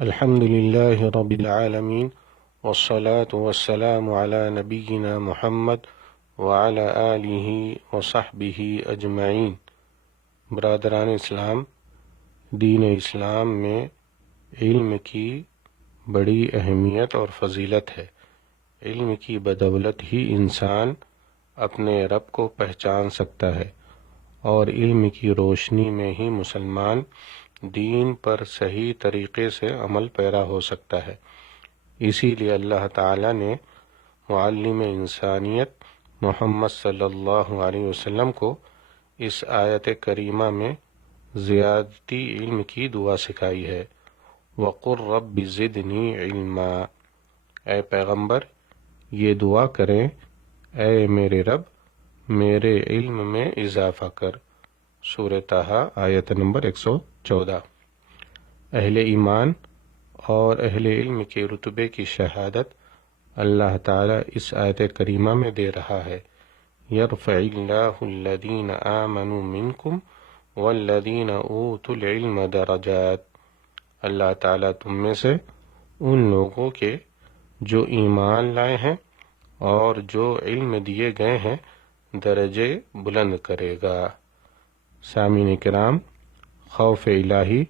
الحمد لله رب العالمين والصلاة والسلام على نبينا محمد وعلى آله وصحبه اجمعین۔ برادران اسلام، دین اسلام میں علم کی بڑی اہمیت اور فضیلت ہے۔ علم کی بدولت ہی انسان اپنے رب کو پہچان سکتا ہے، اور علم کی روشنی میں ہی مسلمان دین پر صحیح طریقے سے عمل پیرا ہو سکتا ہے۔ اسی لیے اللہ تعالیٰ نے معلم انسانیت محمد صلی اللہ علیہ وسلم کو اس آیت کریمہ میں زیادتی علم کی دعا سکھائی ہے۔ وَقُلْ رَبِّ زِدْنِی عِلْمًا، اے پیغمبر یہ دعا کریں، اے میرے رب میرے علم میں اضافہ کر۔ سورہ طٰہٰ آیت نمبر 114۔ اہل ایمان اور اہل علم کے رتبے کی شہادت اللہ تعالیٰ اس آیت کریمہ میں دے رہا ہے۔ يَرْفَعِ اللَّهُ الَّذِينَ آمَنُوا مِنْكُمْ وَالَّذِينَ أُوتُوا الْعِلْمَ دَرَجَاتٍ، اللہ تعالیٰ تم میں سے ان لوگوں کے جو ایمان لائے ہیں اور جو علم دیے گئے ہیں درجے بلند کرے گا۔ سامعین کرام، خوف الہی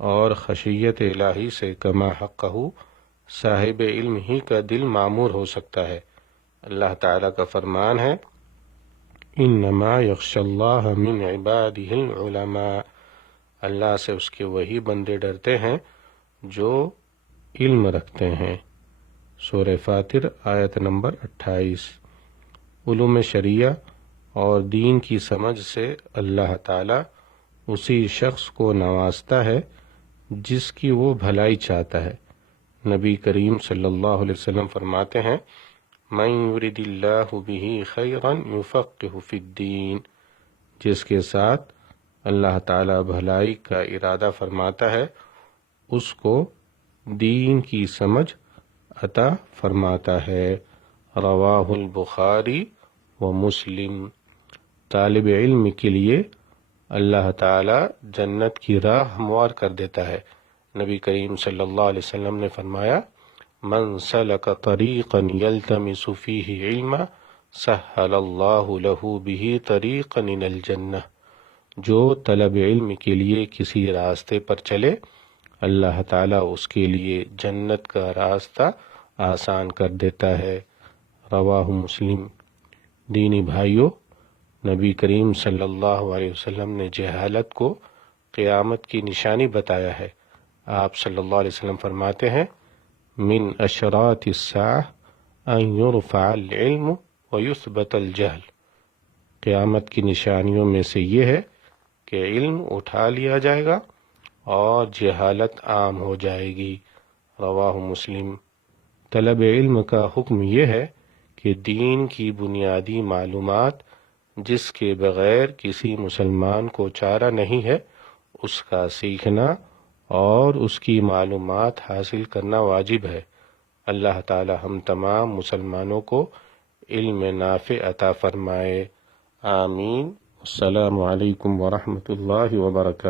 اور خشیت الہی سے کما حقہ صاحب علم ہی کا دل معمور ہو سکتا ہے۔ اللہ تعالیٰ کا فرمان ہے، انما یخشی اللہ من عبادہ العلماء، اللہ سے اس کے وہی بندے ڈرتے ہیں جو علم رکھتے ہیں۔ سورہ فاطر آیت نمبر 28۔ علوم شریعہ اور دین کی سمجھ سے اللہ تعالیٰ اسی شخص کو نوازتا ہے جس کی وہ بھلائی چاہتا ہے۔ نبی کریم صلی اللہ علیہ وسلم فرماتے ہیں، من یرد اللہ بہ خیرا یفقہ فی الدین، جس کے ساتھ اللہ تعالیٰ بھلائی کا ارادہ فرماتا ہے اس کو دین کی سمجھ عطا فرماتا ہے۔ رواہ البخاری و مسلم۔ طالب علم کے لیے اللہ تعالیٰ جنت کی راہ ہموار کر دیتا ہے۔ نبی کریم صلی اللہ علیہ وسلم نے فرمایا، من سلک طریقا یلتمس فیہ علما سہل اللہ لہ بہ طریقا الی الجنہ، جو طلب علم کے لیے کسی راستے پر چلے اللہ تعالیٰ اس کے لیے جنت کا راستہ آسان کر دیتا ہے۔ رواہ مسلم۔ دینی بھائیوں، نبی کریم صلی اللہ علیہ وسلم نے جہالت کو قیامت کی نشانی بتایا ہے۔ آپ صلی اللہ علیہ وسلم فرماتے ہیں، من اشراط الساعہ ان یرفع العلم ویثبت الجہل، قیامت کی نشانیوں میں سے یہ ہے کہ علم اٹھا لیا جائے گا اور جہالت عام ہو جائے گی۔ رواہ مسلم۔ طلب علم کا حکم یہ ہے کہ دین کی بنیادی معلومات جس کے بغیر کسی مسلمان کو چارہ نہیں ہے اس کا سیکھنا اور اس کی معلومات حاصل کرنا واجب ہے۔ اللہ تعالی ہم تمام مسلمانوں کو علم نافع عطا فرمائے، آمین۔ السلام علیکم ورحمۃ اللہ وبرکاتہ۔